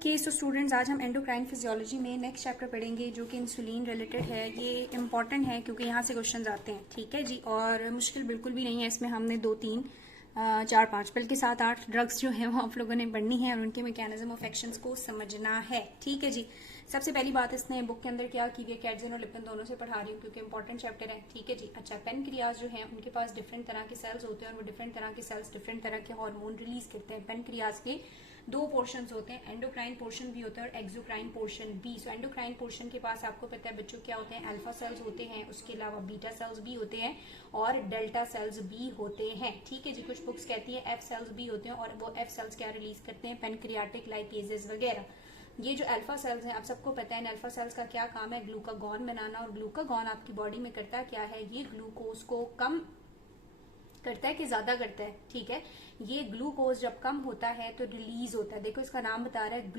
Okay so students, आज हम endocrine physiology में नेक्स्ट चैप्टर पढ़ेंगे जो कि इंसुलिन रिलेटेड है। ये इंपॉर्टेंट है क्योंकि यहाँ से क्वेश्चंस आते हैं, ठीक है जी। और मुश्किल बिल्कुल भी नहीं है इसमें। हमने 2 3 4 5 बल्कि 7 8 ड्रग्स जो है वो आप लोगों ने पढ़नी है और उनके मैकेनिज्म ऑफ एक्शंस को समझना है, ठीक है जी। सबसे पहली बात, इसने बुक के अंदर क्या की हुई है, कैटजिन और लिपिन दोनों से पढ़ा रही हूँ क्योंकि इंपॉर्टेंट चैप्टर है, ठीक है जी। अच्छा, पेनक्रियाज जो है उनके पास डिफरेंट तरह के सेल्स होते हैं और वो डिफरेंट तरह के सेल्स डिफरेंट तरह के हार्मोन रिलीज करते हैं। पेनक्रियाज के 2 पोर्शंस होते हैं, एंडोक्राइन पोर्शन भी होता है और एक्सोक्राइन पोर्शन भी। सो एंडोक्राइन पोर्शन के पास आपको पता है बच्चों क्या होते हैं, अल्फा सेल्स होते हैं, उसके अलावा बीटा सेल्स भी होते हैं और डेल्टा सेल्स भी होते हैं, ठीक है जी। कुछ बुक्स कहती है एफ सेल्स भी होते हैं और वो एफ सेल्स क्या रिलीज करते हैं, पेनक्रियाटिक लाइपेजेस वगैरह। ये जो अल्फा सेल्स हैं, आप सबको पता है इन अल्फा सेल्स का क्या काम है, ग्लूकागॉन बनाना। और ग्लूकागॉन आपकी बॉडी में करता क्या है, ये ग्लूकोज को कम करता है कि ज्यादा करता है, ठीक है। ये ग्लूकोज जब कम होता है तो रिलीज होता है, देखो इसका नाम बता रहा है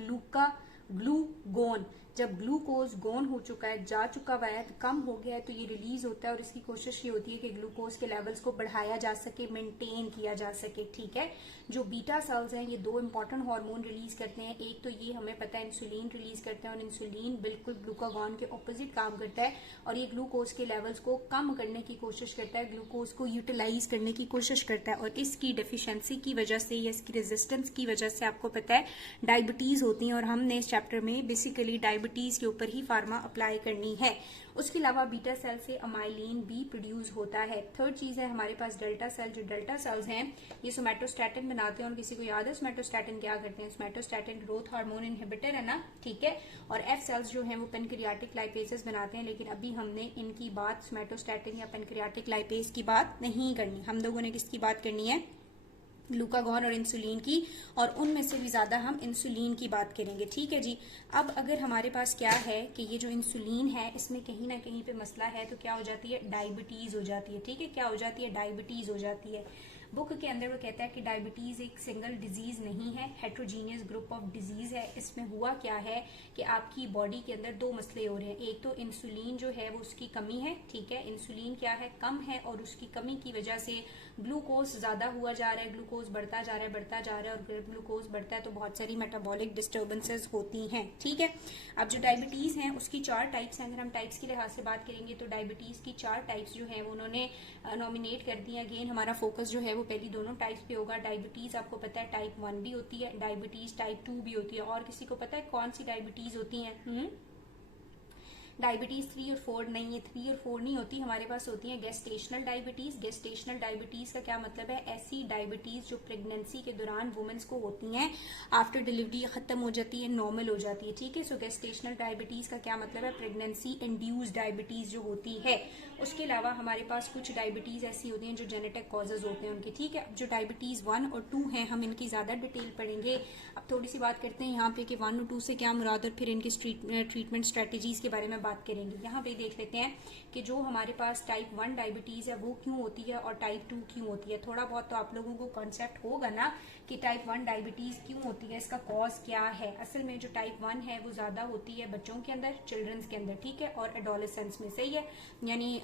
ग्लूगोन। जब ग्लूकोज गोन हो चुका है, जा चुका हुआ है, कम हो गया है तो ये रिलीज होता है और इसकी कोशिश ये होती है कि ग्लूकोज के लेवल्स को बढ़ाया जा सके, मेंटेन किया जा सके, ठीक है। जो बीटा सेल्स हैं ये 2 इंपॉर्टेंट हार्मोन रिलीज करते हैं। एक तो ये हमें पता है इंसुलिन रिलीज करते हैं और इंसुलिन बिल्कुल ग्लूकागॉन के ऑपोजिट काम करता है और ये ग्लूकोज के लेवल्स को कम करने की कोशिश करता है, ग्लूकोज को यूटिलाइज करने की कोशिश करता है। और इसकी डेफिशिएंसी की वजह से या इसकी रेजिस्टेंस की वजह से आपको पता है डायबिटीज होती है और हमने इस चैप्टर में बेसिकली डायबिटीज के ऊपर ही फार्मा अप्लाई करनी है। उसके अलावा बीटा सेल से अमाइलिन भी प्रोड्यूस होता है। थर्ड चीज है हमारे पास डेल्टा सेल। जो डेल्टा सेल्स हैं ये सोमैटोस्टैटिन बनाते हैं और किसी को याद है सोमैटोस्टैटिन क्या करते हैं, सोमैटोस्टैटिन ग्रोथ हार्मोन इनहिबिटर है ना, ठीक है। और एफ सेल्स जो हैं वो पेनक्रियाटिक लाइपेजेस बनाते हैं, लेकिन अभी हमने इनकी बात सोमैटोस्टैटिन या पेनक्रियाटिक लाइपेज की बात नहीं करनी, हम लोगों ने किसकी बात करनी है, ग्लूकागॉन और इंसुलिन की, और उनमें से भी ज्यादा हम इंसुलिन की बात करेंगे, ठीक है जी। अब अगर हमारे पास क्या है कि ये जो इंसुलिन है इसमें कहीं ना कहीं पे मसला है तो क्या हो जाती है, डायबिटीज हो जाती है, ठीक है। क्या हो जाती है, डायबिटीज हो जाती है। बुक के अंदर वो कहता है कि डायबिटीज एक सिंगल डिजीज नहीं है, हेट्रोजीनियस ग्रुप ऑफ डिजीज है। इसमें हुआ क्या है कि आपकी बॉडी के अंदर 2 मसले हो रहे हैं। एक तो इंसुलिन जो है वो उसकी कमी है, ठीक है, इंसुलिन क्या है, कम है और उसकी कमी की वजह से ग्लूकोज ज्यादा हुआ जा रहा है, ग्लूकोज बढ़ता जा रहा है, बढ़ता जा रहा है। और ग्लूकोज बढ़ता है तो बहुत सारी मेटाबॉलिक डिस्टर्बेंसेस होती हैं, ठीक है। अब जो डायबिटीज है उसकी 4 टाइप्स हैं। अगर हम टाइप्स के लिहाज से बात करेंगे तो डायबिटीज की 4 टाइप्स जो है वो उन्होंने नॉमिनेट कर दी है। अगेन हमारा फोकस जो है वो पहली दोनों टाइप्स पे होगा। डायबिटीज आपको पता है टाइप 1 भी होती है, डायबिटीज टाइप 2 भी होती है। और किसी को पता है कौन सी डायबिटीज होती है? डायबिटीज 3 और 4 नहीं है, 3 और 4 नहीं होती, हमारे पास होती है गेस्टेशनल डायबिटीज। गेस्टेशनल डायबिटीज का क्या मतलब है, ऐसी डायबिटीज जो प्रेगनेंसी के दौरान वुमेन्स को होती हैं, आफ्टर डिलीवरी खत्म हो जाती है, नॉर्मल हो जाती है, ठीक है। सो गेस्टेशनल डायबिटीज का क्या मतलब है, प्रेगनेंसी इंड्यूस्ड डायबिटीज जो होती है। उसके अलावा हमारे पास कुछ डायबिटीज ऐसी होती हैं जो जेनेटिक कॉजेज होते हैं उनके, ठीक है। अब जो डायबिटीज 1 और 2 हैं हम इनकी ज्यादा डिटेल पढ़ेंगे। अब थोड़ी सी बात करते हैं यहाँ पे कि 1 और 2 से क्या मुराद और फिर इनकी ट्रीटमेंट स्ट्रेटेजीज के बारे में बात करेंगे। यहाँ पे देख लेते हैं कि जो हमारे पास टाइप 1 डायबिटीज है वो क्यों होती है और टाइप 2 क्यों होती है। थोड़ा बहुत तो आप लोगों को कॉन्सेप्ट होगा ना कि टाइप 1 डायबिटीज क्यों होती है, इसका कॉज क्या है। असल में जो टाइप 1 है वो ज्यादा होती है बच्चों के अंदर, चिल्ड्रंस के अंदर, ठीक है, और एडोलेसेंस में, सही है, यानी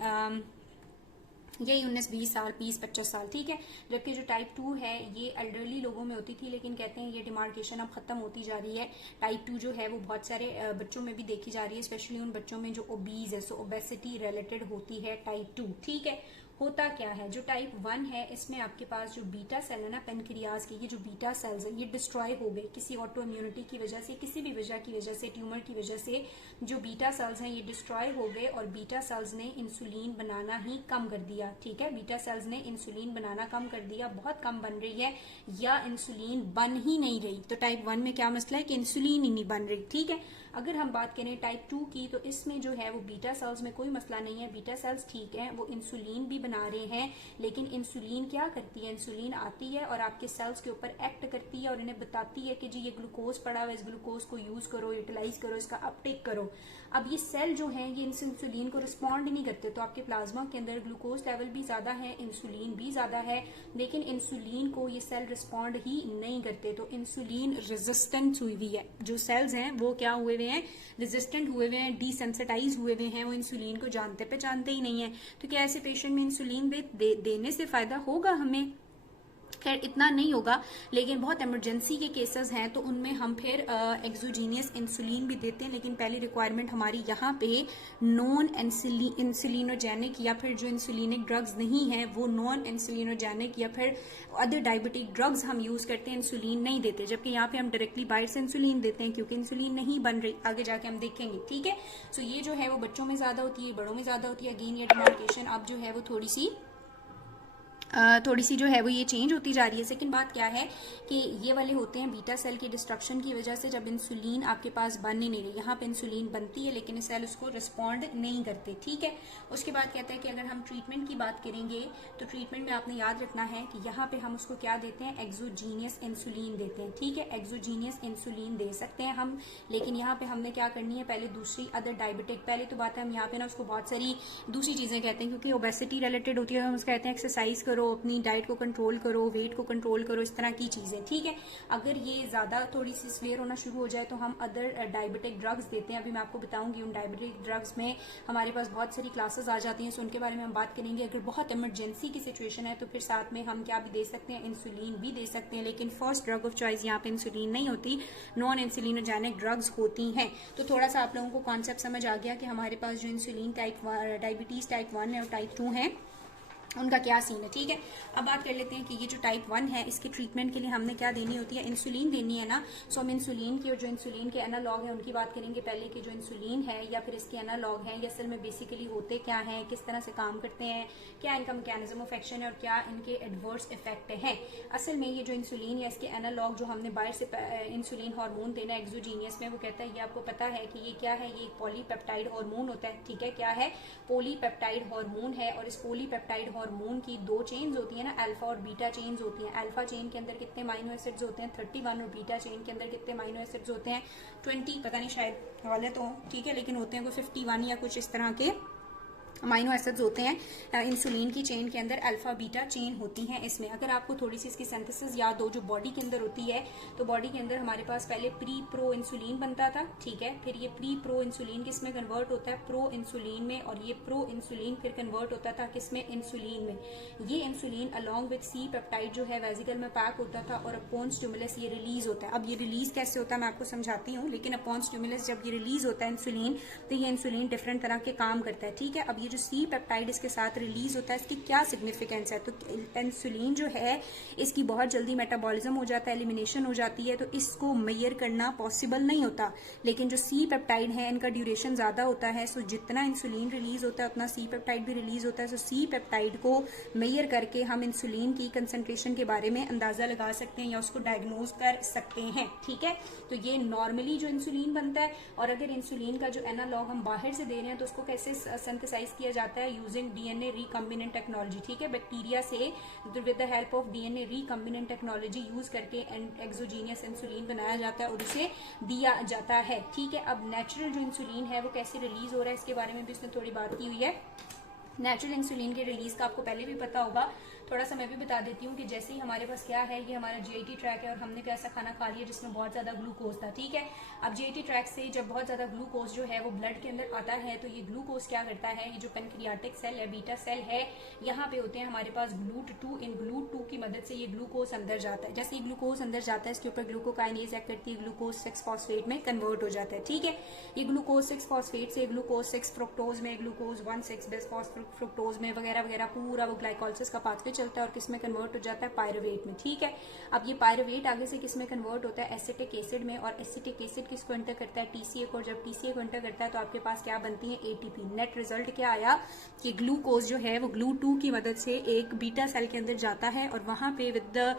यही 19-20 साल, 20-25 साल, ठीक है। जबकि जो टाइप 2 है ये एल्डरली लोगों में होती थी, लेकिन कहते हैं ये डिमार्केशन अब खत्म होती जा रही है। टाइप 2 जो है वो बहुत सारे बच्चों में भी देखी जा रही है, स्पेशली उन बच्चों में जो ओबीज है, सो ओबेसिटी रिलेटेड होती है टाइप 2, ठीक है। होता क्या है, जो टाइप 1 है इसमें आपके पास जो बीटा सेल है ना पेनक्रियाज के, ये जो बीटा सेल्स है ये डिस्ट्रॉय हो गए किसी ऑटो इम्यूनिटी की वजह से, किसी भी वजह की वजह से, ट्यूमर की वजह से जो बीटा सेल्स हैं ये डिस्ट्रॉय हो गए और बीटा सेल्स ने इंसुलिन बनाना ही कम कर दिया, ठीक है। बीटा सेल्स ने इंसुलिन बनाना कम कर दिया, बहुत कम बन रही है या इंसुलिन बन ही नहीं रही। तो टाइप 1 में क्या मसला है कि इंसुलिन ही नहीं बन रही, ठीक है। अगर हम बात करें टाइप 2 की तो इसमें जो है वो बीटा सेल्स में कोई मसला नहीं है, बीटा सेल्स ठीक है, वो इंसुलिन भी बना रहे हैं, लेकिन इंसुलिन क्या करती है, इंसुलिन आती है और आपके सेल्स के ऊपर एक्ट करती है और इन्हें बताती है कि जी ये ग्लूकोज पड़ा हुआ है, इस ग्लूकोज को यूज करो, यूटिलाइज करो, इसका अपटेक करो। अब ये सेल जो है ये इंसुलिन को रिस्पॉन्ड नहीं करते, तो आपके प्लाज्मा के अंदर ग्लूकोज लेवल भी ज्यादा है, इंसुलिन भी ज्यादा है, लेकिन इंसुलिन को ये सेल रिस्पॉन्ड ही नहीं करते, तो इंसुलिन रेजिस्टेंट हुई हुई है। जो सेल्स हैं वो क्या हुए हुए हैं, रेजिस्टेंट हुए हुए हैं, डिसेंसिटाइज हुए हुए हैं, वो इंसुलिन को जानते पहचानते ही नहीं है। तो क्या ऐसे पेशेंट में इंसुलिन देने से फायदा होगा हमें? खैर इतना नहीं होगा, लेकिन बहुत इमरजेंसी के केसेस हैं तो उनमें हम फिर एक्सोजीनियस इंसुलिन भी देते हैं। लेकिन पहली रिक्वायरमेंट हमारी यहाँ पे नॉन इंसुलिनोजेनिक या फिर जो इंसुलिनिक ड्रग्स नहीं है वो नॉन इंसुलिनोजेनिक या फिर अदर डायबिटिक ड्रग्स हम यूज करते हैं, इंसुलिन नहीं देते। जबकि यहाँ पे हम डायरेक्टली बाहर से इंसुलिन देते हैं क्योंकि इंसुलिन नहीं बन रही, आगे जाके हम देखेंगे। ठीक है, सो ये जो है वो बच्चों में ज्यादा होती है, बड़ों में ज्यादा होती है। अगेन ये डिमार्केशन अब जो है वो थोड़ी सी जो है वो ये चेंज होती जा रही है। सेकंड बात क्या है कि ये वाले होते हैं बीटा सेल की डिस्ट्रक्शन की वजह से जब इंसुलिन आपके पास बन नहीं रही, यहाँ पे इंसुलिन बनती है लेकिन सेल उसको रिस्पॉन्ड नहीं करते। ठीक है, उसके बाद कहता है कि अगर हम ट्रीटमेंट की बात करेंगे तो ट्रीटमेंट में आपने याद रखना है कि यहाँ पे हम उसको क्या देते हैं, एक्सोजीनियस इंसुलिन देते हैं। ठीक है, एक्सोजीनियस इंसुलिन दे सकते हैं हम, लेकिन यहाँ पे हमने क्या करनी है, पहले दूसरी अदर डायबिटिक, पहले तो बात है हम यहाँ पे ना उसको बहुत सारी दूसरी चीजें कहते हैं क्योंकि ओबेसिटी रिलेटेड होती है, हम उसको कहते हैं एक्सरसाइज करो, अपनी डाइट को कंट्रोल करो, वेट को कंट्रोल करो, इस तरह की चीजें। ठीक है, अगर ये ज्यादा थोड़ी सी सीवियर होना शुरू हो जाए तो हम अदर डायबिटिक ड्रग्स देते हैं। अभी मैं आपको बताऊंगी उन डायबिटिक ड्रग्स में हमारे पास बहुत सारी क्लासेस आ जाती हैं, सो उनके बारे में हम बात करेंगे। अगर बहुत इमरजेंसी की सिचुएशन है तो फिर साथ में हम क्या भी दे सकते हैं, इंसुलिन भी दे सकते हैं। लेकिन फर्स्ट ड्रग ऑफ चॉइस यहाँ पे इंसुलिन नहीं होती, नॉन इंसुलिनोजेनिक ड्रग्स होती हैं। तो थोड़ा सा आप लोगों को कॉन्सेप्ट समझ आ गया कि हमारे पास जो इंसुलिन डायबिटीज टाइप 1 है और टाइप 2 है उनका क्या सीन है। ठीक है, अब बात कर लेते हैं कि ये जो टाइप 1 है इसके ट्रीटमेंट के लिए हमने क्या देनी होती है, इंसुलिन देनी है ना। सो हम इंसुलिन की और जो इंसुलिन के एनालॉग है उनकी बात करेंगे पहले कि जो इंसुलिन है या फिर इसके एनालॉग है ये असल में बेसिकली होते क्या हैं, किस तरह से काम करते हैं, क्या इनका मैकेनिज्म ऑफ एक्शन है और क्या इनके एडवर्स इफेक्ट है। असल में ये जो इंसुलिन या इसके एनालॉग जो हमने बाहर से इंसुलिन हार्मोन देना एक्सोजीनियस में, वो कहता है ये आपको पता है कि ये क्या है, ये एक पॉलीपेप्टाइड हार्मोन होता है। ठीक है, क्या है, पॉलीपेप्टाइड हार्मोन है। और इस पॉलीपेप्टाइड हार्मोन की दो चेन्स होती है ना, अल्फा और बीटा चेन्स होती हैं। अल्फा चेन के अंदर कितने अमाइनो एसिड्स होते हैं, 31, और बीटा चेन के अंदर कितने अमाइनो एसिड्स होते हैं, 20, पता नहीं शायद वाले तो ठीक है, लेकिन होते हैं कोई 51 या कुछ इस तरह के अमाइनो एसिड्स होते हैं इंसुलिन की चेन के अंदर, अल्फा बीटा चेन होती हैं इसमें। अगर आपको थोड़ी सी इसकी सिंथेसिस याद हो जो बॉडी के अंदर होती है, तो बॉडी के अंदर हमारे पास पहले प्री प्रो इंसुलिन बनता था। ठीक है, फिर ये प्री प्रो इंसुलिन किसमें कन्वर्ट होता है, प्रो इंसुलिन में, और ये प्रो इंसुलिन फिर कन्वर्ट होता था किसमें, इंसुलिन में। ये insulin along with C peptide जो है वेसिकल में पैक होता था और अपॉन स्टिमुलस ये रिलीज होता है। अब ये रिलीज कैसे होता है मैं आपको समझाती हूँ, लेकिन अपॉन स्टिमुलस जब ये रिलीज होता है इंसुलिन, तो ये इंसुलिन डिफरेंट तरह के काम करता है। ठीक है, अब ये जो सी पेप्टाइड इसके साथ रिलीज होता है, इसकी क्या सिग्निफिकेंस है, तो इंसुलिन जो है इसकी बहुत जल्दी मेटाबॉलिज्म हो जाता है, एलिमिनेशन हो जाती है, तो इसको मेजर करना पॉसिबल नहीं होता। लेकिन जो सी पेप्टाइड है इनका ड्यूरेशन ज्यादा होता है, सो जितना इंसुलिन रिलीज होता है उतना सी पेप्टाइड भी रिलीज होता है। सो सी पेप्टाइड को मेजर करके हम इंसुलिन की कंसंट्रेशन के बारे में अंदाजा लगा सकते हैं या उसको डायग्नोज कर सकते हैं। ठीक है, तो ये नॉर्मली जो इंसुलिन बनता है, और अगर इंसुलिन का जो एनालॉग हम बाहर से दे रहे हैं तो उसको कैसे सिंथेसाइज किया जाता है, यूजिंग डीएनए रिकॉम्बिनेंट टेक्नोलॉजी। ठीक है, बैक्टीरिया से with the help of DNA recombinant technology use करके एक्सोजीनियस इंसुलिन बनाया जाता है और उसे दिया जाता है। ठीक है, अब नेचुरल जो इंसुलिन है वो कैसे रिलीज हो रहा है इसके बारे में भी उसने थोड़ी बात की हुई है। नेचुरल इंसुलिन के रिलीज का आपको पहले भी पता होगा, थोड़ा सा मैं भी बता देती हूँ कि जैसे ही हमारे पास क्या है, ये हमारा जीआईटी ट्रैक है और हमने कोई ऐसा खाना खा लिया जिसमें बहुत ज्यादा ग्लूकोज था। ठीक है, अब जीआईटी ट्रैक से जब बहुत ज्यादा ग्लूकोज जो है वो ब्लड के अंदर आता है, तो ये ग्लूकोज क्या करता है, ये जो पेनक्रियाटिक सेल है, बीटा सेल है, यहाँ पे होते हैं हमारे पास GLUT2। इन GLUT2 की मदद से ये ग्लूकोज अंदर जाता है। जैसे ही ग्लूकोज अंदर जाता है इसके ऊपर ग्लूकोकाइनेज एक्ट करती है, ग्लूकोज 6 फॉस्फेट में कन्वर्ट हो जाता है। ठीक है, ये ग्लूकोज 6 फॉस्फेट से ग्लूकोज 6 फ्रुक्टोज में, ग्लूकोज 1,6 फ्रुक्टोज में वगैरह वगैरह पूरा वो ग्लाइकोलिसिस का पाथवे चलता है और किसमें कन्वर्ट हो जाता है, पायरुवेट में। ठीक है, अब ये पायरुवेट आगे से किसमें कन्वर्ट होता है, एसिटिक एसिड में, और एसिटिक एसिड किसको एंटर करता है, टीसीए को, और जब टीसीए को एंटर करता है तो आपके पास क्या बनती है, एटीपी। नेट रिजल्ट क्या आया कि ग्लूकोज जो है वो GLUT2 की मदद से एक बीटा सेल के अंदर जाता है और वहां पे विद द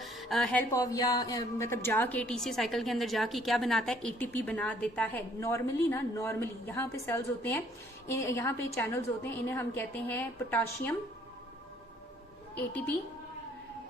हेल्प ऑफ या मतलब जाके टीसीए साइकिल के अंदर जाके क्या बनाता है, एटीपी बना देता है। नॉर्मली यहाँ पे सेल्स होते हैं, यहाँ पे चैनल्स होते हैं, इन्हें हम कहते हैं potassium ATP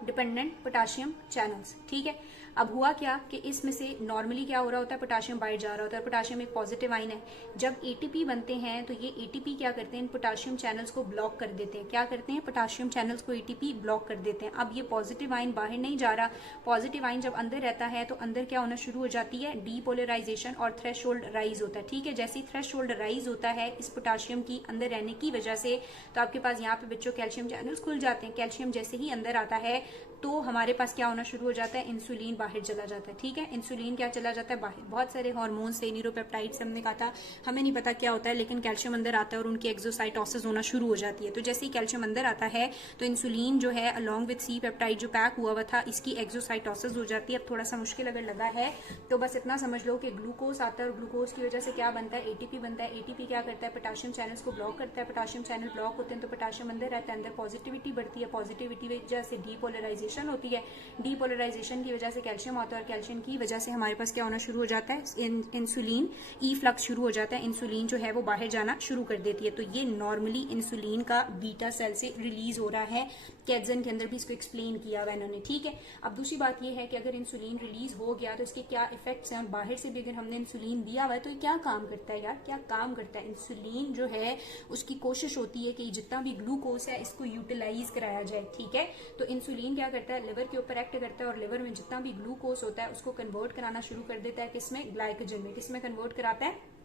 dependent potassium channels. ठीक है, अब हुआ क्या कि इसमें से नॉर्मली क्या हो रहा होता है, पोटाशियम बाहर जा रहा होता है, पोटाशियम एक पॉजिटिव आयन है। जब एटीपी बनते हैं तो ये एटीपी क्या करते हैं, इन पोटाशियम चैनल्स को ब्लॉक कर देते हैं। क्या करते हैं, पोटाशियम चैनल्स को एटीपी ब्लॉक कर देते हैं। अब ये पॉजिटिव आयन बाहर नहीं जा रहा, पॉजिटिव आयन जब अंदर रहता है तो अंदर क्या होना शुरू हो जाती है, डीपोलराइजेशन और थ्रेशोल्ड राइज होता है। ठीक है, जैसे ही थ्रेशोल्ड राइज होता है इस पोटाशियम की अंदर रहने की वजह से, तो आपके पास यहाँ पे बच्चों कैल्शियम चैनल्स खुल जाते हैं। कैल्शियम जैसे ही अंदर आता है तो हमारे पास क्या होना शुरू हो जाता है, इंसुलिन बाहर चला जाता है। ठीक है, इंसुलिन क्या चला जाता है बाहर। बहुत सारे हार्मोन से, न्यूरोपेप्टाइड से हमने कहा था, हमें नहीं पता क्या होता है, लेकिन कैल्शियम अंदर आता है और उनकी एक्सोसाइटोसिस होना शुरू हो जाती है। तो जैसे ही कैल्शियम अंदर आता है तो इंसुलिन जो है अलॉन्ग विद सी पेप्टाइड जो पैक हुआ था, इसकी एक्सोसाइटोसिस हो जाती है। अब थोड़ा सा मुश्किल अगर लगा है तो बस इतना समझ लो कि ग्लूकोज आता है और ग्लूकोज की वजह से क्या बनता है, एटीपी बनता है। एटीपी क्या करता है, पोटेशियम चैनल्स को ब्लॉक करता है। पोटेशियम चैनल ब्लॉक होते हैं तो पोटेशियम अंदर रहता है, अंदर पॉजिटिविटी बढ़ती है। पॉजिटिविटी की वजह से डीपोलराइजेशन होती है। डीपोलराइजेशन की वजह से कैल्शियम आता है और कैल्शियम की वजह से हमारे पास क्या होना शुरू हो जाता है, इंसुलिन ई फ्लक्स शुरू हो जाता है। इंसुलिन जो है वो बाहर जाना शुरू कर देती है। तो ये नॉर्मली इंसुलिन का बीटा सेल से रिलीज हो रहा है। कैटजन के अंदर भी इसको एक्सप्लेन किया हुआ इन्होंने। ठीक है, अब दूसरी बात ये है कि अगर इंसुलिन रिलीज हो गया तो इसके क्या इफेक्ट्स हैं, और बाहर से भी अगर हमने इंसुलिन दिया हुआ है तो ये क्या काम करता है यार, क्या काम करता है। इंसुलिन जो है उसकी कोशिश होती है कि जितना भी ग्लूकोज है इसको यूटिलाइज कराया जाए। ठीक है, तो इंसुलिन क्या करता है, लिवर के ऊपर एक्ट करता है और लिवर में जितना भी ग्लूकोज होता है उसको कन्वर्ट कराना शुरू कर देता है। किसमें, ग्लाइकोजन में। किसमें कन्वर्ट कराता है,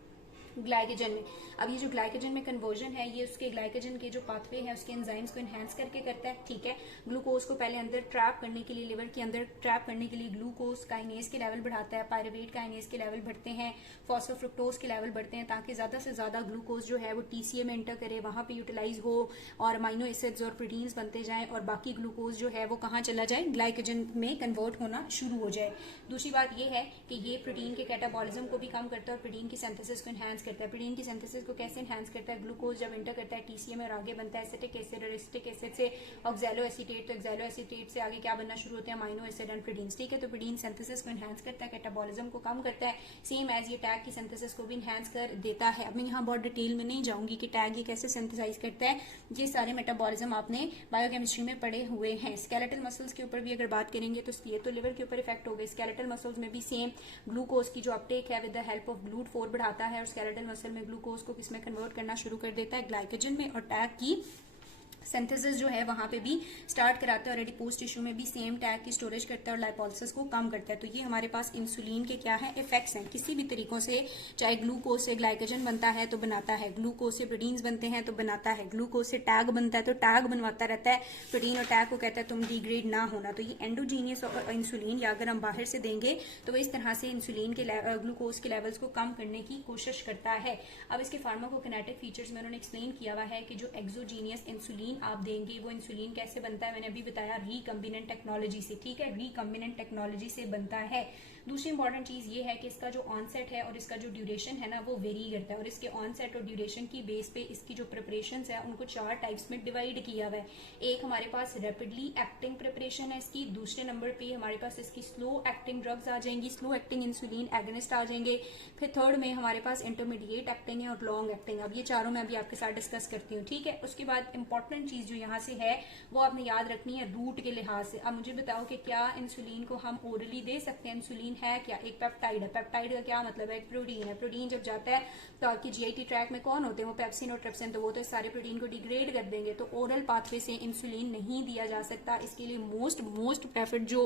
ग्लाइकोजन में। अब ये जो ग्लाइकोजन में कन्वर्जन है ये उसके ग्लाइकोजन के जो पाथवे है उसके एंजाइम्स को एनहांस करके करता है। ठीक है, ग्लूकोज को पहले अंदर ट्रैप करने के लिए, लिवर के अंदर ट्रैप करने के लिए ग्लूकोज काइनेज के लेवल बढ़ाता है, पायरुवेट काइनेज के लेवल बढ़ते हैं, फॉस्फोफ्रुक्टोज के लेवल बढ़ते हैं, ताकि ज्यादा से ज्यादा ग्लूकोज जो है वो टीसीए में एंटर करे, वहां पे यूटिलाइज हो और अमाइनो एसिड्स और प्रोटीन्स बनते जाएं और बाकी ग्लूकोज जो है वो कहाँ चला जाए, ग्लाइकोजन में कन्वर्ट होना शुरू हो जाए। दूसरी बात ये है कि ये प्रोटीन के कैटाबॉलिज्म को भी कम करता है और प्रोटीन की सिंथेसिस को एनहांस करता है। प्रोटीन की सिंथेसिस को कैसे एनहांस करता है, ग्लूकोज जब एंटर करता है टीसीए में और आगे बनता है एसिटिक एसिड, और एसिटिक एसिड से ऑक्सैलो एसीटेट, तो एक्सैलो एसीटेट से आगे क्या बनना शुरू होते हैं, अमाइनो एसिड एंड प्रोटीन्स। ठीक है, तो प्रोटीन सिंथेसिस को एनहांस करता है, कैटाबॉलिज्म को कम करता है, सेम एज ये टैग की सिंथेसिस को भी एनहांस कर देता है। अब मैं यहाँ बहुत डिटेल में नहीं जाऊंगी कि टैग ये कैसे सिंथेसाइज करता है, ये सारे मेटाबॉलिज्म आपने बायोकेमिस्ट्री में पढ़े हुए हैं। स्केलेटल मसल्स के ऊपर भी अगर बात करेंगे तो ये तो लिवर के ऊपर इफेक्ट हो गई, स्केलेटल मसल्स में भी सेम ग्लूकोज की जो अपटेक है with the help of GLUT4 बढ़ाता है और स्केलेटल मसल में ग्लूकोज को किसमें कन्वर्ट करना शुरू कर देता है, ग्लाइकोजन में, और टैग की सिंथेसिस जो है वहां पे भी स्टार्ट कराता है। और एडिपोज टिश्यू में भी सेम टैग की स्टोरेज करता है और लाइपोलिसिस को कम करता है। तो ये हमारे पास इंसुलिन के क्या है, इफेक्ट्स हैं। किसी भी तरीकों से, चाहे ग्लूकोज से ग्लाइकोजन बनता है तो बनाता है, ग्लूकोज से प्रोटीन्स बनते हैं तो बनाता है, ग्लूकोज से टैग बनता है तो टैग बनवाता रहता है प्रोटीन, और टैग को कहता है तुम डिग्रेड ना होना। तो ये एंडोजीनियस इंसुलिन, या अगर हम बाहर से देंगे तो वो इस तरह से इंसुलिन के ग्लूकोज के लेवल्स को कम करने की कोशिश करता है। अब इसके फार्माकोकिनेटिक फीचर्स में उन्होंने एक्सप्लेन किया हुआ है कि जो एक्सोजीनियस इंसुलिन आप देंगे वो इंसुलिन कैसे बनता है, मैंने अभी बताया रिकम्बिनेंट टेक्नोलॉजी से। ठीक है, रिकम्बिनेंट टेक्नोलॉजी से बनता है। दूसरी इंपॉर्टेंट चीज ये है कि इसका जो ऑनसेट है और इसका जो ड्यूरेशन है ना वो वेरी करता है, और इसके ऑनसेट और ड्यूरेशन की बेस पे इसकी जो प्रिपरेशंस है उनको 4 टाइप्स में डिवाइड किया हुआ है। एक हमारे पास रैपिडली एक्टिंग प्रिपरेशन है इसकी, दूसरे नंबर पे हमारे पास इसकी स्लो एक्टिंग ड्रग्स आ जाएंगी, स्लो एक्टिंग इंसुलिन एगनिस्ट आ जाएंगे, फिर थर्ड में हमारे पास इंटरमीडिएट एक्टिंग है और लॉन्ग एक्टिंग। अब ये चारों मैं अभी आपके साथ डिस्कस करती हूँ। ठीक है, उसके बाद इंपॉर्टेंट चीज जो यहाँ से है वो आपने याद रखनी है रूट के लिहाज से। अब मुझे बताओ कि क्या इंसुलिन को हम ओरली दे सकते हैं, इंसुलिन है क्या, एक पेप्टाइड है। पेप्टाइड का क्या मतलब है, एक प्रोटीन है। प्रोटीन जब जाता है तो आपकी जीआईटी ट्रैक में कौन होते हैं, वो पेप्सिन और ट्रिप्सिन, तो वो तो सारे प्रोटीन को डिग्रेड कर देंगे। तो ओरल पाथवे से इंसुलिन नहीं दिया जा सकता। इसके लिए मोस्ट प्रेफर्ड जो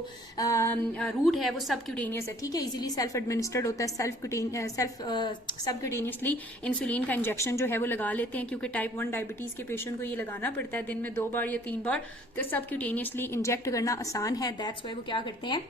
रूट है वो सबक्यूटेनियस है। ठीक है, इजीली सेल्फ एडमिनिस्टर्ड होता है, सबक्यूटेनियसली इंसुलिन का इंजेक्शन जो है वो लगा लेते हैं, क्योंकि टाइप 1 डायबिटीज के पेशेंट को ये लगाना पड़ता है दिन में 2 बार या 3 बार, तो सबक्यूटेनियसली इंजेक्ट करना आसान है। दैट्स वाई वो क्या करते हैं,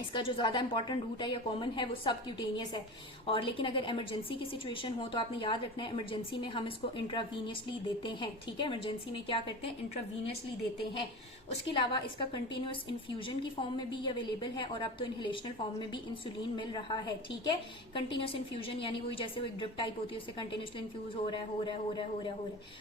इसका जो ज्यादा इंपॉर्टेंट रूट है या कॉमन है वो सबक्यूटेनियस है। और लेकिन अगर इमरजेंसी की सिचुएशन हो तो आपने याद रखना है इमरजेंसी में हम इसको इंट्रावीनियसली देते हैं। ठीक है, इमरजेंसी में क्या करते हैं, इंट्रावीनियसली देते हैं। उसके अलावा इसका कंटिन्यूअस इन्फ्यूजन की फॉर्म में भी अवेलेबल है और अब तो इनहेलेशनल फॉर्म में भी इंसुलिन मिल रहा है। ठीक है, कंटिन्यूअस इन्फ्यूजन यानी वही जैसे वो एक ड्रिप टाइप होती है, उससे कंटिन्यूअसली इन्फ्यूज हो रहा है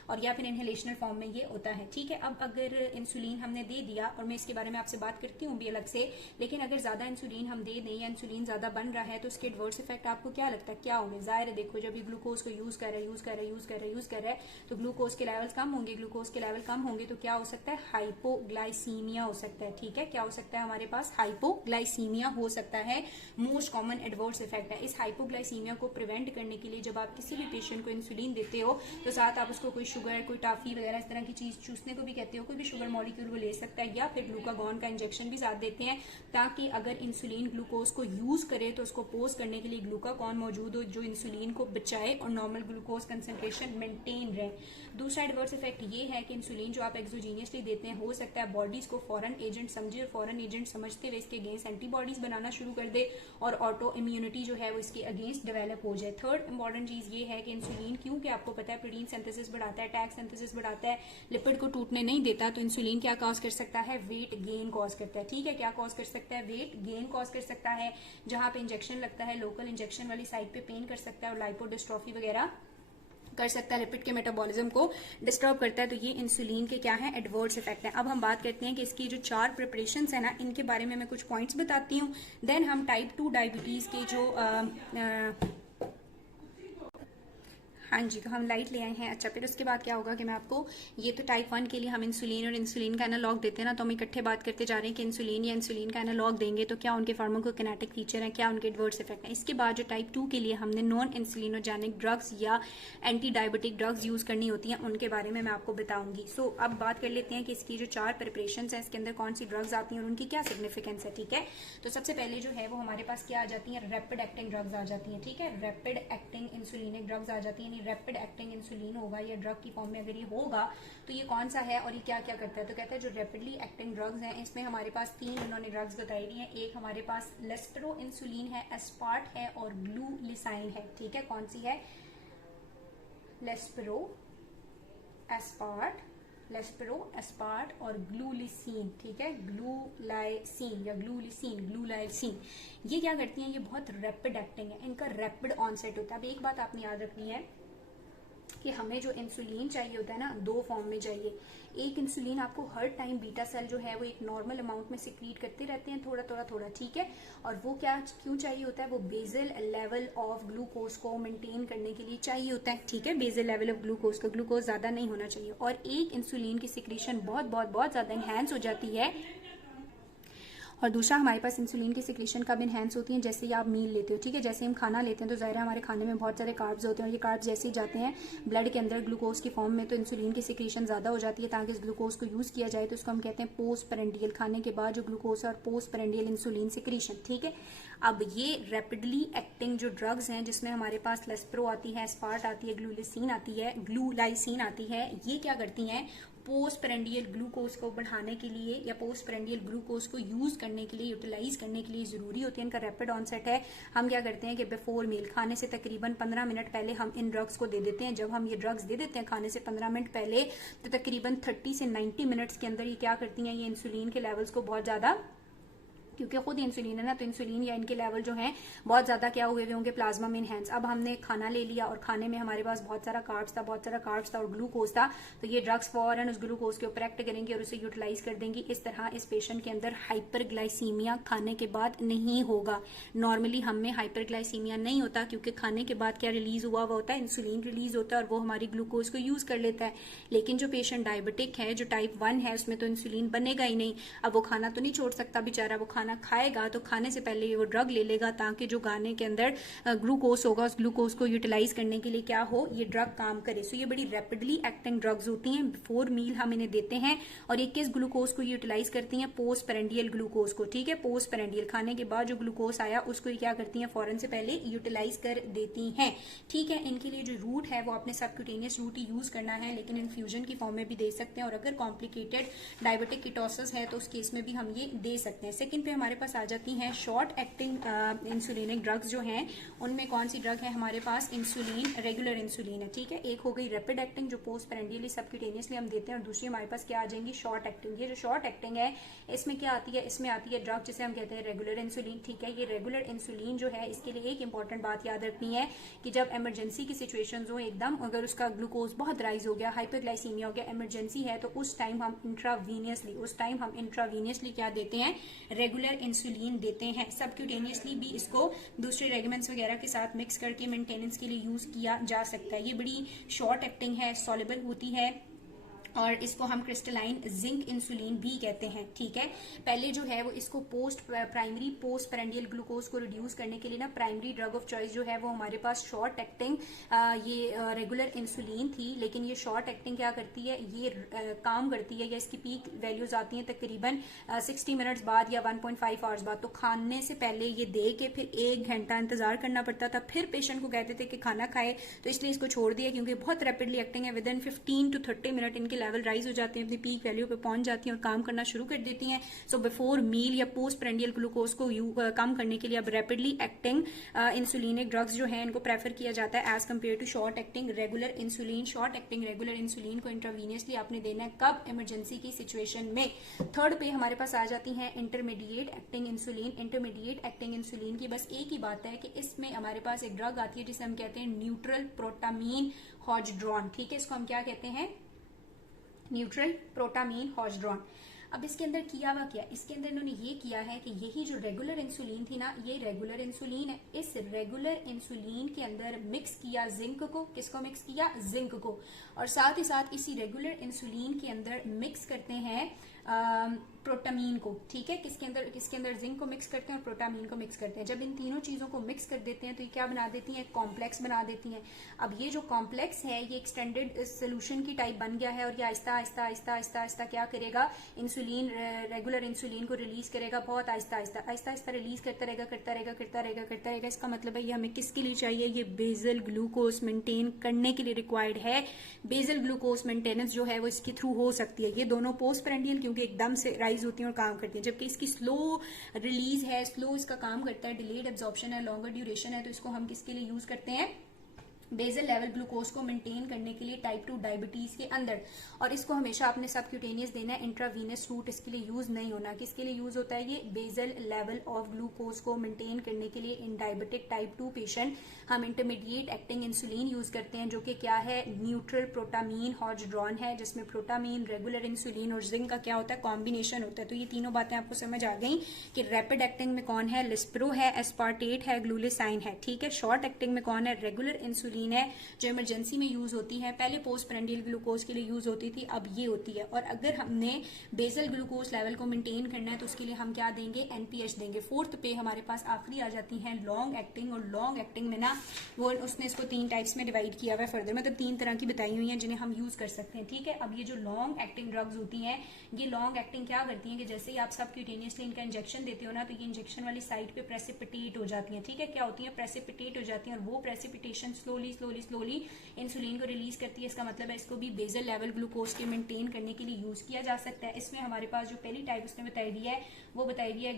और या फिर इनहेलेशनल फॉर्म में ये होता है। ठीक है, अब अगर इंसुलिन हमने दे दिया, और मैं इसके बारे में आपसे बात करती हूँ भी अलग से, लेकिन अगर ज्यादा इंसुलिन हम दे दें या इंसुलिन ज्यादा बन रहा है तो उसके एडवर्स इफेक्ट आपको क्या लगता है, क्या होंगे। जाहिर है, देखो जब ये ग्लूकोज को यूज कर रहा है तो ग्लूकोज के लेवल्स कम होंगे, ग्लूकोज के लेवल कम होंगे तो क्या हो सकता है, हाइपोग्लाइसीमिया हो सकता है। ठीक है, क्या हो सकता है, हमारे पास हाइपोग्लाइसीमिया हो सकता है। मोस्ट कॉमन एडवर्स इफेक्ट है। इस हाइपोग्लाइसीमिया को प्रिवेंट करने के लिए जब आप किसी भी पेशेंट को इंसुलिन देते हो तो साथ आप उसको कोई शुगर, कोई टॉफी वगैरह इस तरह की चीज चूसने को भी कहते हो, कोई भी शुगर मॉलिक्यूल वो ले सकता है, या फिर ग्लूकागॉन का इंजेक्शन भी साथ देते हैं, ताकि अगर इंसुलिन ग्लूकोज को यूज करे तो उसको पोज करने के लिए ग्लूकागॉन मौजूद हो जो इंसुलिन को बचाए और नॉर्मल ग्लूकोज कंसंट्रेशन मेंटेन रहे। दूसरा एडवर्स इफेक्ट ये है कि इंसुलिन जो आप एक्सोजीनियसली देते हैं हो सकता है बॉडीज को फॉरेन एजेंट समझे और फॉरेन एजेंट समझते हुए इसके अगेंस्ट एंटीबॉडीज बनाना शुरू कर दे और ऑटो इम्यूनिटी जो है वो इसके अगेंस्ट डेवलप हो जाए। थर्ड इंपॉर्टेंट चीज ये है कि इंसुलिन, क्योंकि आपको पता है प्रोटीन सिंथेसिस बढ़ाता है, टैग सिंथेसिस बढ़ाता है, लिपिड को टूटने नहीं देता, तो इंसुलिन क्या कॉज कर सकता है, वेट गेन कॉज करता है। ठीक है, क्या कॉज कर सकता है, वेट गेन कॉज कर सकता है, जहां पे इंजेक्शन लगता है लोकल इंजेक्शन वाली साइड पे पेन कर सकता है और लाइपोडिस्ट्रोफी वगैरह कर सकता है, लिपिड के मेटाबॉलिज्म को डिस्टर्ब करता है। तो ये इंसुलिन के क्या है, एडवर्स इफेक्ट है। अब हम बात करते हैं कि इसकी जो 4 प्रिपरेशंस है ना, इनके बारे में मैं कुछ पॉइंट्स बताती हूँ। देन हम टाइप 2 डायबिटीज के जो हाँ जी, तो हम लाइट ले आए हैं। अच्छा, फिर उसके बाद क्या होगा कि मैं आपको, ये तो टाइप 1 के लिए हम इंसुलिन और इंसुलिन का एनालॉग देते हैं ना, तो हम इकट्ठे बात करते जा रहे हैं कि इंसुलिन या इंसुलिन का एनालॉग देंगे तो क्या उनके फार्माकोकिनेटिक फीचर है, क्या उनके एडवर्स इफेक्ट है। इसके बाद जो टाइप 2 के लिए हमने नॉन इंसुलिनोजेनिक ड्रग्स या एंटी डायबिटिक ड्रग्स यूज करनी होती हैं, उनके बारे में मैं आपको बताऊंगी। सो अब बात कर लेते हैं कि इसकी जो 4 प्रिपरेशन है, इसके अंदर कौन सी ड्रग्स आती हैं और उनकी क्या सिग्निफिकेंस है। ठीक है, तो सबसे पहले जो है वो हमारे पास क्या आ जाती है, रैपिड एक्टिंग ड्रग्स आ जाती हैं। ठीक है, रैपिड एक्टिंग इंसुलिनिक ड्रग्स आ जाती है। रैपिड एक्टिंग इंसुलिन होगा या ड्रग की फॉर्म में अगर ये होगा तो ये कौन सा है और ये क्या क्या करता है। तो कहता है जो रैपिडली एक्टिंग ड्रग्स हैं, इसमें हमारे पास 3 उन्होंने ड्रग्स बताई दी हैं। एक हमारे पास लेस्पेरो इंसुलिन है, एस्पार्ट है और ग्लूलिसाइन है। ठीक है, कौन सी है, लेस्पेरो, एस्पार्ट और ग्लूलिसीन। ठीक है, ग्लूलाइसिन या ग्लूलाइसिन, ये क्या करती हैं, ये बहुत रैपिड एक्टिंग है, इनका रैपिड ऑनसेट होता है। अब एक बात आपने याद रखनी है कि हमें जो इंसुलिन चाहिए होता है ना, 2 फॉर्म में चाहिए। एक इंसुलिन आपको हर टाइम बीटा सेल जो है वो एक नॉर्मल अमाउंट में सिक्रीट करते रहते हैं, थोड़ा। ठीक है, और वो क्या क्यों चाहिए होता है, वो बेसल लेवल ऑफ ग्लूकोज को मेंटेन करने के लिए चाहिए होता है। ठीक है, बेसल लेवल ऑफ ग्लूकोज का, ग्लूकोज ज्यादा नहीं होना चाहिए। और एक इंसुलिन की सिक्रीशन बहुत ज्यादा एनहेंस हो जाती है, और दूसरा हमारे पास इंसुलिन की सिक्रीशन कब इनहेंस होती है, जैसे ही आप मील लेते हो। ठीक है, जैसे हम खाना लेते हैं तो ज़ाहिर है हमारे खाने में बहुत सारे कार्ब्स होते हैं और ये कार्ब्स जैसे ही जाते हैं ब्लड के अंदर ग्लूकोज की फॉर्म में, तो इंसुलिन की सिक्रीशन ज़्यादा हो जाती है ताकि इस ग्लूकोज को यूज़ किया जाए। तो इसको हम कहते हैं पोस्ट पेरेंडियल, खाने के बाद जो ग्लूकोज और पोस्ट पेरेंडियल इंसुलिन सिक्रीशन। ठीक है, अब ये रैपिडली एक्टिंग जो ड्रग्स हैं, जिसमें हमारे पास लेस्पेरो आती है, एस्पार्ट आती है, ग्लूलाइसिन आती है, ये क्या करती हैं, पोस्ट पेरेंडियल ग्लूकोज को बढ़ाने के लिए या पोस्ट पेरेंडियल ग्लूकोज को यूज करने के लिए, यूटिलाइज करने के लिए जरूरी होती है। इनका रैपिड ऑनसेट है। हम क्या करते हैं कि बिफोर मील, खाने से तकरीबन 15 मिनट पहले हम इन ड्रग्स को दे देते हैं। जब हम ये ड्रग्स दे देते हैं खाने से 15 मिनट पहले, तो तकरीबन 30 से 90 मिनट्स के अंदर ये क्या करती हैं, ये इंसुलिन के लेवल्स को बहुत ज्यादा, क्योंकि खुद इंसुलिन है ना, तो इंसुलिन या इनके लेवल जो हैं बहुत ज्यादा क्या हुए होंगे, प्लाज्मा में इनहेंस। अब हमने खाना ले लिया और खाने में हमारे पास बहुत सारा कार्ब्स था और ग्लूकोज था, तो ये ड्रग्स फौरन उस ग्लूकोज के ऊपर एक्ट करेंगे और उसे यूटिलाइज कर देंगी। इस तरह इस पेशेंट के अंदर हाइपरग्लाइसीमिया खाने के बाद नहीं होगा। नॉर्मली हमें हाइपरग्लाइसीमिया नहीं होता क्योंकि खाने के बाद क्या रिलीज हुआ हुआ होता है, इंसुलिन रिलीज होता है और वो हमारी ग्लूकोज को यूज कर लेता है। लेकिन जो पेशेंट डायबिटिक है, जो टाइप 1 है, उसमें तो इंसुलिन बनेगा ही नहीं। अब वो खाना तो नहीं छोड़ सकता बेचारा, वो खाना खाएगा तो खाने से पहले वो ड्रग ले लेगा ताकि जो गाने के अंदर ग्लूकोज होगा, उस ग्लूकोज को यूटिलाइज करने के लिए क्या हो, ये ड्रग काम करे। सो ये बड़ी रैपिडली एक्टिंग ड्रग्स होती हैं। बिफोर मील हम इन्हें देते हैं और ये किस ग्लूकोज को यूटिलाइज करती हैं, पोस्ट पेरेंडियल ग्लूकोज को। ठीक है, पोस्ट पेरेंडियल, खाने के बाद जो ग्लूकोज आया उसको क्या करती हैं, फौरन से पहले यूटिलाइज कर देती हैं। ठीक है, इनके लिए जो रूट है वो आपने सबक्यूटेनियस रूट ही यूज करना है, लेकिन इन्फ्यूजन की फॉर्म में भी दे सकते हैं और अगर कॉम्प्लिकेटेड डायबिटिक कीटोसिस है तो उस केस में भी हम ये दे सकते हैं। सेकंड पे हमारे पास आ जाती हैं शॉर्ट एक्टिंग इंसुलिनिक ड्रग्स जो हैं, उनमें कौन सी ड्रग है हमारे पास, इंसुलिन, रेगुलर इंसुलिन है। ठीक है, एक हो गई रैपिड एक्टिंग जो पोस्ट पेरेंडियली सबक्यूटेनियसली हम देते हैं और दूसरी हमारे पास क्या आ जाएंगी, शॉर्ट एक्टिंग। ये जो शॉर्ट एक्टिंग है इसमें क्या आती है, इसमें आती है ड्रग जिसे हम कहते हैं रेगुलर इंसुलिन। ठीक है, ये रेगुलर इंसुलिन जो है, इसके लिए एक इंपॉर्टेंट बात याद रखनी है कि जब इमरजेंसी की सिचुएशन हो, एकदम अगर उसका ग्लूकोज बहुत राइज हो गया, हाइपरग्लाइसीमिया हो गया, इमरजेंसी है, तो उस टाइम हम इंट्रावीनियसली क्या देते हैं, रेगुलर इंसुलिन देते हैं। सबक्यूटेनियसली भी इसको दूसरे रेगिमेंट्स वगैरह के साथ मिक्स करके मेंटेनेंस के लिए यूज किया जा सकता है। ये बड़ी शॉर्ट एक्टिंग है, सॉल्युबल होती है और इसको हम क्रिस्टलाइन जिंक इंसुलिन भी कहते हैं। ठीक है, पहले जो है वो इसको प्राइमरी पोस्ट पेरेंडियल ग्लूकोज को रिड्यूस करने के लिए ना प्राइमरी ड्रग ऑफ चॉइस जो है वो हमारे पास शॉर्ट एक्टिंग ये रेगुलर इंसुलिन थी। लेकिन ये शॉर्ट एक्टिंग क्या करती है, ये काम करती है या इसकी पीक वैल्यूज आती हैं तकरीबन 60 मिनट्स बाद या 1.5 आवर्स बाद। तो खाने से पहले ये दे के फिर 1 घंटा इंतजार करना पड़ता था, फिर पेशेंट को कहते थे कि खाना खाए, तो इसलिए इसको छोड़ दिया क्योंकि बहुत रैपिडली एक्टिंग है। विद इन 15 to 30 मिनट इनके लेवल राइज हो जाते हैं, अपनी पीक वैल्यू पे पहुंच जाती हैं और काम करना शुरू कर देती हैं। सो बिफोर मील या पोस्ट प्रेंडियल ग्लूकोज को कम करने के लिए अब रैपिडली एक्टिंग इंसुलिनिक ड्रग्स जो है इनको प्रेफर किया जाता है as compare to short acting regular insulin. Short acting regular insulin को इंट्रावीनियसली आपने देना है कब? इमरजेंसी की सिचुएशन में। थर्ड पे हमारे पास आ जाती है intermediate acting insulin. Intermediate acting insulin की बस एक ही बात है कि इसमें हमारे पास एक ड्रग आती है जिसे हम कहते हैं न्यूट्रल प्रोटामीन हॉजड्रॉन। ठीक है, इसको हम क्या कहते हैं? Neutral protamine Hagedorn. अब इसके अंदर किया हुआ क्या? इसके अंदर इन्होंने ये किया है कि यही जो रेगुलर इंसुलिन थी ना, ये रेगुलर इंसुलिन है, इस रेगुलर इंसुलिन के अंदर मिक्स किया जिंक को। किसको मिक्स किया? जिंक को। और साथ ही साथ इसी रेगुलर इंसुलिन के अंदर मिक्स करते हैं प्रोटामीन को। ठीक है, किसके अंदर जिंक को मिक्स करते हैं और प्रोटामीन को मिक्स करते हैं। जब इन तीनों चीजों को मिक्स कर देते हैं तो ये क्या बना देती हैं? कॉम्प्लेक्स बना देती हैं। अब ये जो कॉम्प्लेक्स है ये एक्सटेंडेड सोल्यूशन की टाइप बन गया है और ये आहिस्ता आहिस्ता आहिस्ता आहिस्ता आहिस्ता क्या करेगा? इंसुलिन, रेगुलर इंसुलिन को रिलीज करेगा बहुत आहिस्ता आहिस्ता आहिस्ता आहिस्ता रिलीज करता रहेगा करता रहेगा करता रहेगा करता रहेगा। इसका मतलब है ये हमें किसके लिए चाहिए? ये बेसल ग्लूकोज मेंटेन करने के लिए रिक्वायर्ड है। बेसल ग्लूकोज मेंटेनेंस जो है वो इसके थ्रू हो सकती है। ये दोनों पोस्ट प्रेंडियल क्योंकि एकदम से राइज होती हैं और काम करती हैं, जबकि इसकी स्लो रिलीज है, स्लो इसका काम करता है, डिलेड एब्जॉर्प्शन है, लॉन्गर ड्यूरेशन है। तो इसको हम किसके लिए यूज करते हैं? बेसल लेवल ग्लूकोज को मेंटेन करने के लिए टाइप 2 डायबिटीज के अंदर। और इसको हमेशा अपने सबक्यूटेनियस देना है, इंट्रावीनस रूट इसके लिए यूज नहीं होना। किसके लिए यूज होता है? ये बेसल लेवल ऑफ ग्लूकोज को मेंटेन करने के लिए इन डायबिटिक टाइप 2 पेशेंट हम इंटरमीडिएट एक्टिंग इंसुलिन यूज करते हैं, जो कि क्या है? न्यूट्रल प्रोटामीन हॉजड्रॉन है, जिसमें प्रोटामीन, रेगुलर इंसुलिन और जिंक का क्या होता है? कॉम्बिनेशन होता है। तो ये तीनों बातें आपको समझ आ गई कि रैपिड एक्टिंग में कौन है? लिस्प्रो है, एस्पार्टेट है, ग्लूलिसाइन है। ठीक है, शॉर्ट एक्टिंग में कौन है? रेगुलर इंसुलिन है जो इमरजेंसी में यूज होती है। पहले पोस्ट प्रेंडियल ग्लूकोज के लिए यूज होती थी, अब ये होती है। और अगर हमने बेसल ग्लूकोज लेवल को मेंटेन करना है तो उसके लिए हम क्या देंगे? एनपीएच देंगे। फोर्थ पे हमारे पास आखिरी आ जाती है लॉन्ग एक्टिंग। और लॉन्ग एक्टिंग में ना वो उसने इसको 3 टाइप्स में डिवाइड किया हुआ है फर्दर, मतलब 3 तरह की बताई हुई है जिन्हें हम यूज कर सकते हैं। ठीक है, अब ये जो लॉन्ग एक्टिंग ड्रग्स होती हैं, ये लॉन्ग एक्टिंग क्या करती हैं कि जैसे ही आप सबक्यूटेनियसली इनका इंजेक्शन देते हो ना, तो ये इंजेक्शन वाली साइड पे प्रेसिपिटेट हो जाती है। ठीक है, क्या होती है? प्रेसिपिटेट हो जाती है। और वो precipitation slowly slowly slowly insulin को रिलीज करती है। इसका मतलब है इसको भी बेसल लेवल ग्लूकोज के मेंटेन करने के लिए यूज किया जा सकता है। इसमें हमारे पास जो पहली टाइप उसने बताई दी है वो बताई दी है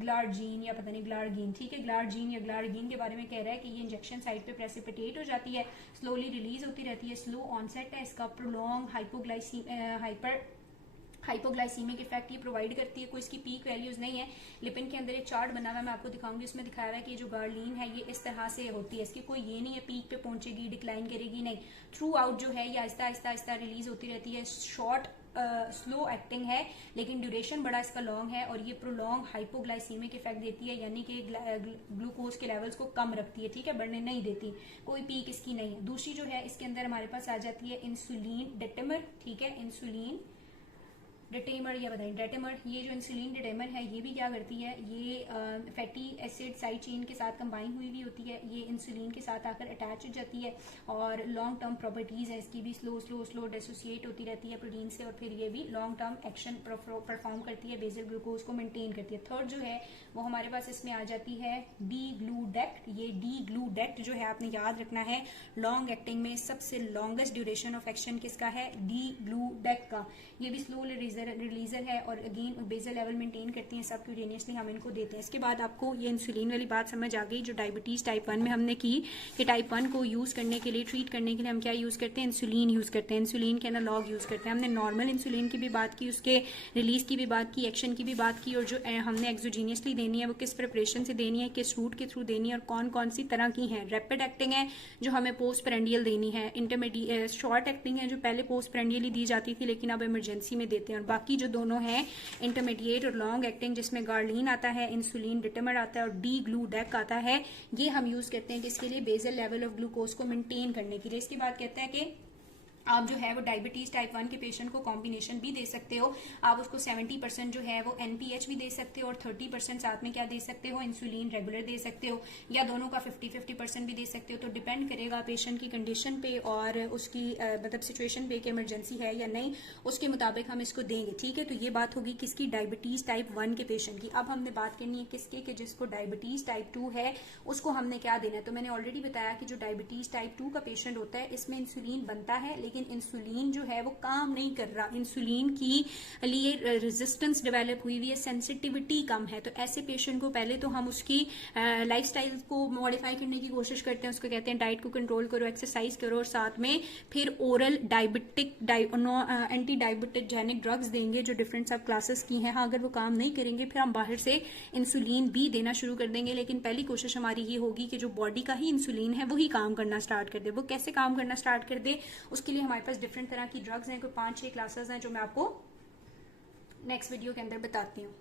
ग्लार्जीन या पता नहीं ग्लार्गीन। ठीक है, ग्लार्जीन या ग्लार्गीन के बारे में कह रहा है कि ये इंजेक्शन साइट पे प्रेसिपिटेट हो जाती है, स्लोली रिलीज होती रहती है, स्लो ऑनसेट है इसका, प्रोलॉन्ग हाइपोग्लाइसीमिक इफेक्ट ये प्रोवाइड करती है। कोई इसकी पीक वैल्यूज नहीं है। लिपिन के अंदर एक चार्ट बना हुआ है, मैं आपको दिखाऊंगी, उसमें दिखाया हुआ है कि ये जो गार्लिन है ये इस तरह से होती है। इसकी कोई ये नहीं है पीक पे पहुंचेगी, डिक्लाइन करेगी, नहीं। थ्रू आउट जो है ये आहिस्ता आहिस्ता आहिस्ता रिलीज होती रहती है। शॉर्ट स्लो एक्टिंग है लेकिन ड्यूरेशन बड़ा इसका लॉन्ग है और ये प्रोलॉन्ग हाइपोग्लाइसीमिक इफेक्ट देती है, यानी कि ग्लूकोज के लेवल्स को कम रखती है। ठीक है, बढ़ने नहीं देती, कोई पीक इसकी नहीं है। दूसरी जो है इसके अंदर हमारे पास आ जाती है इंसुलिन डेटेमर। ठीक है, इंसुलिन डेटेमर या बताइए डेटेमर। ये जो इंसुलिन डेटेमर है ये भी क्या करती है? ये फैटी एसिड साइड चेन के साथ कंबाइन हुई भी होती है, ये इंसुलिन के साथ आकर अटैच हो जाती है और लॉन्ग टर्म प्रॉपर्टीज है इसकी भी, स्लो स्लो स्लो डिसोसिएट होती रहती है प्रोटीन से और फिर ये भी लॉन्ग टर्म एक्शन परफॉर्म करती है, बेसल ग्लूकोज को मेंटेन करती है। थर्ड जो है वो हमारे पास इसमें आ जाती है डी ग्लूडेक्ट। ये डी ग्लूडेक्ट जो है आपने याद रखना है, लॉन्ग एक्टिंग में सबसे लॉन्गेस्ट ड्यूरेशन ऑफ एक्शन किसका है? डी ग्लूडेक्ट का। ये भी स्लो रिलीजर है और अगेन बेसल लेवल मेंटेन करती हैं, सबक्यूटेनियसली हम इनको देते हैं। इसके बाद आपको ये इंसुलिन वाली बात समझ आ गई जो डायबिटीज टाइप 1 में हमने की कि टाइप 1 को यूज करने के लिए, ट्रीट करने के लिए हम क्या यूज करते हैं? इंसुलिन यूज करते हैं, इंसुलिन के एनालॉग यूज करते हैं। हमने नॉर्मल इंसुलिन की भी बात की, उसके रिलीज की भी बात की, एक्शन की भी बात की, और जो हमने एक्सोजीनियसली देनी है वो किस प्रिपरेशन से देनी है, किस रूट के थ्रू देनी है और कौन कौन सी तरह की है। रैपिड एक्टिंग है जो हमें पोस्ट प्रेंडियल देनी है, इंटरमीडिएट शॉर्ट एक्टिंग है जो पहले पोस्ट प्रेंडियल ही दी जाती थी लेकिन अब इमरजेंसी में देते हैं। और बाकी जो दोनों हैं इंटरमीडिएट और लॉन्ग एक्टिंग जिसमें गार्लिन आता है, इंसुलिन डेटेमर आता है और डी ग्लूडेक आता है, ये हम यूज करते हैं किसके लिए? बेसल लेवल ऑफ ग्लूकोज को मेंटेन करने के लिए। इसके बाद कहते हैं कि आप जो है वो डायबिटीज टाइप 1 के पेशेंट को कॉम्बिनेशन भी दे सकते हो। आप उसको 70% जो है वो एनपीएच भी दे सकते हो और 30% साथ में क्या दे सकते हो? इंसुलिन रेगुलर दे सकते हो, या दोनों का 50-50% भी दे सकते हो। तो डिपेंड करेगा पेशेंट की कंडीशन पे और उसकी मतलब सिचुएशन पे कि इमरजेंसी है या नहीं, उसके मुताबिक हम इसको देंगे। ठीक है, तो ये बात होगी किसकी? डायबिटीज टाइप 1 के पेशेंट की। अब हमने बात करनी है किसके? कि जिसको डायबिटीज टाइप 2 है उसको हमने क्या देना है। तो मैंने ऑलरेडी बताया कि जो डायबिटीज टाइप 2 का पेशेंट होता है इसमें इंसुलिन बनता है लेकिन लेकिन इंसुलिन जो है वो काम नहीं कर रहा, इंसुलिन की लिए रेजिस्टेंस डेवलप हुई हुई है, सेंसिटिविटी कम है। तो ऐसे पेशेंट को पहले तो हम उसकी लाइफस्टाइल को मॉडिफाई करने की कोशिश करते हैं, उसको कहते हैं डाइट को कंट्रोल करो, एक्सरसाइज करो, और साथ में फिर ओरल एंटी डायबिटिक ड्रग्स देंगे जो डिफरेंट सब क्लासेस की हैं। हाँ, अगर वो काम नहीं करेंगे फिर हम बाहर से इंसुलिन भी देना शुरू कर देंगे, लेकिन पहली कोशिश हमारी ये होगी कि जो बॉडी का ही इंसुलिन है वही काम करना स्टार्ट कर दे। वो कैसे काम करना स्टार्ट कर दे, उसके लिए हमारे पास डिफरेंट तरह की ड्रग्स हैं, कोई 5-6 क्लासेस हैं जो मैं आपको नेक्स्ट वीडियो के अंदर बताती हूँ।